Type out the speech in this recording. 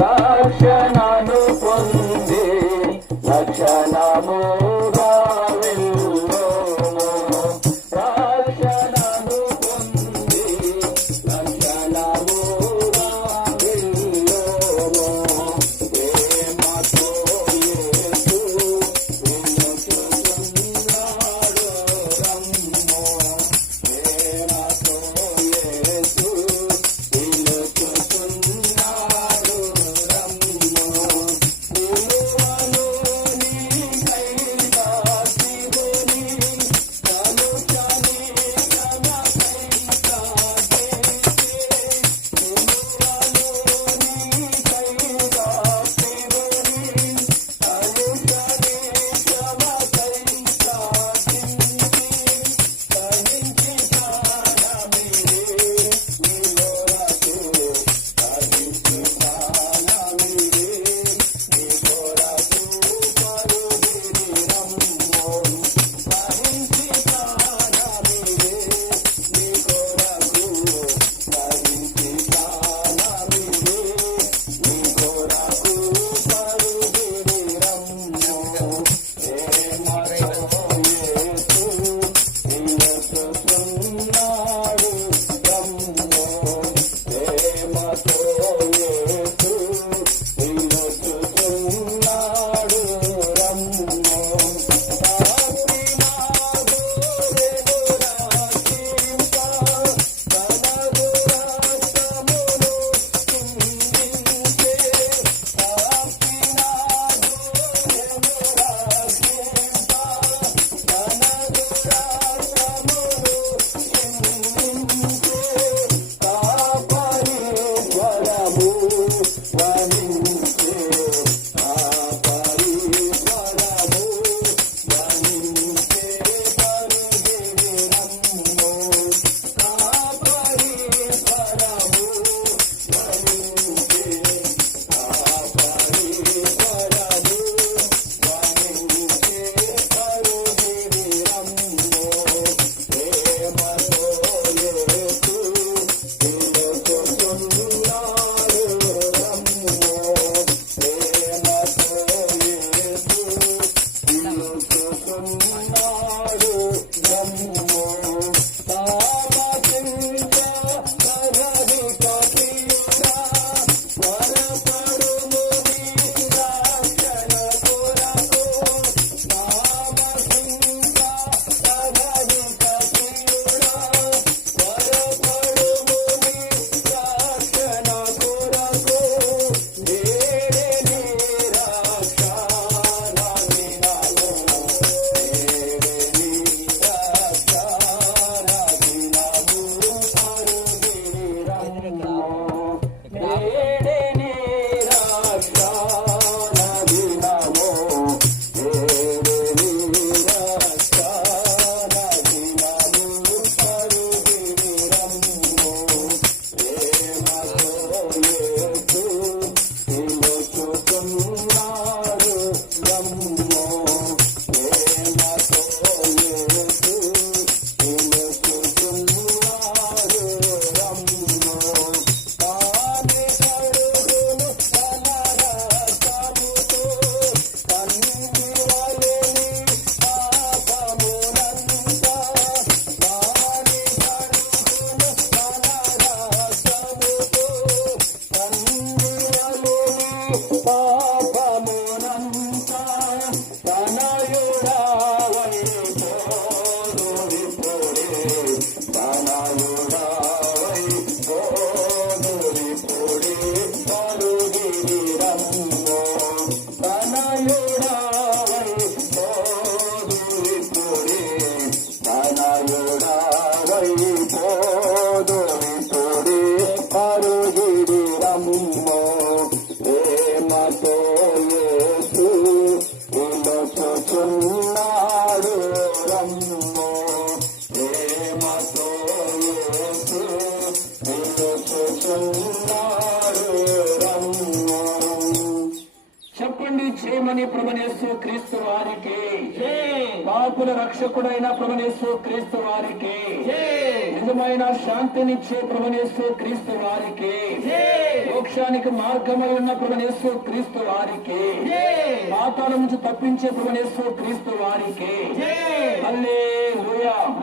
రక్షణను పొంది లక్షణముగా Jammu Jammu Jammu Jammu Jammu ప్రభునేసు క్రీస్తు వారికి. పాపుల రక్షకుడైన ప్రభునేసు క్రీస్తు వారికి. నిజమైన శాంతినిచ్చే ప్రభునేసు క్రీస్తు వారికి. మోక్షానికి మార్గమై ఉన్న ప్రభునేసు క్రీస్తు వారికి. పాతాల నుంచి తప్పించే ప్రభునేసు క్రీస్తు వారికి. హల్లెలూయా.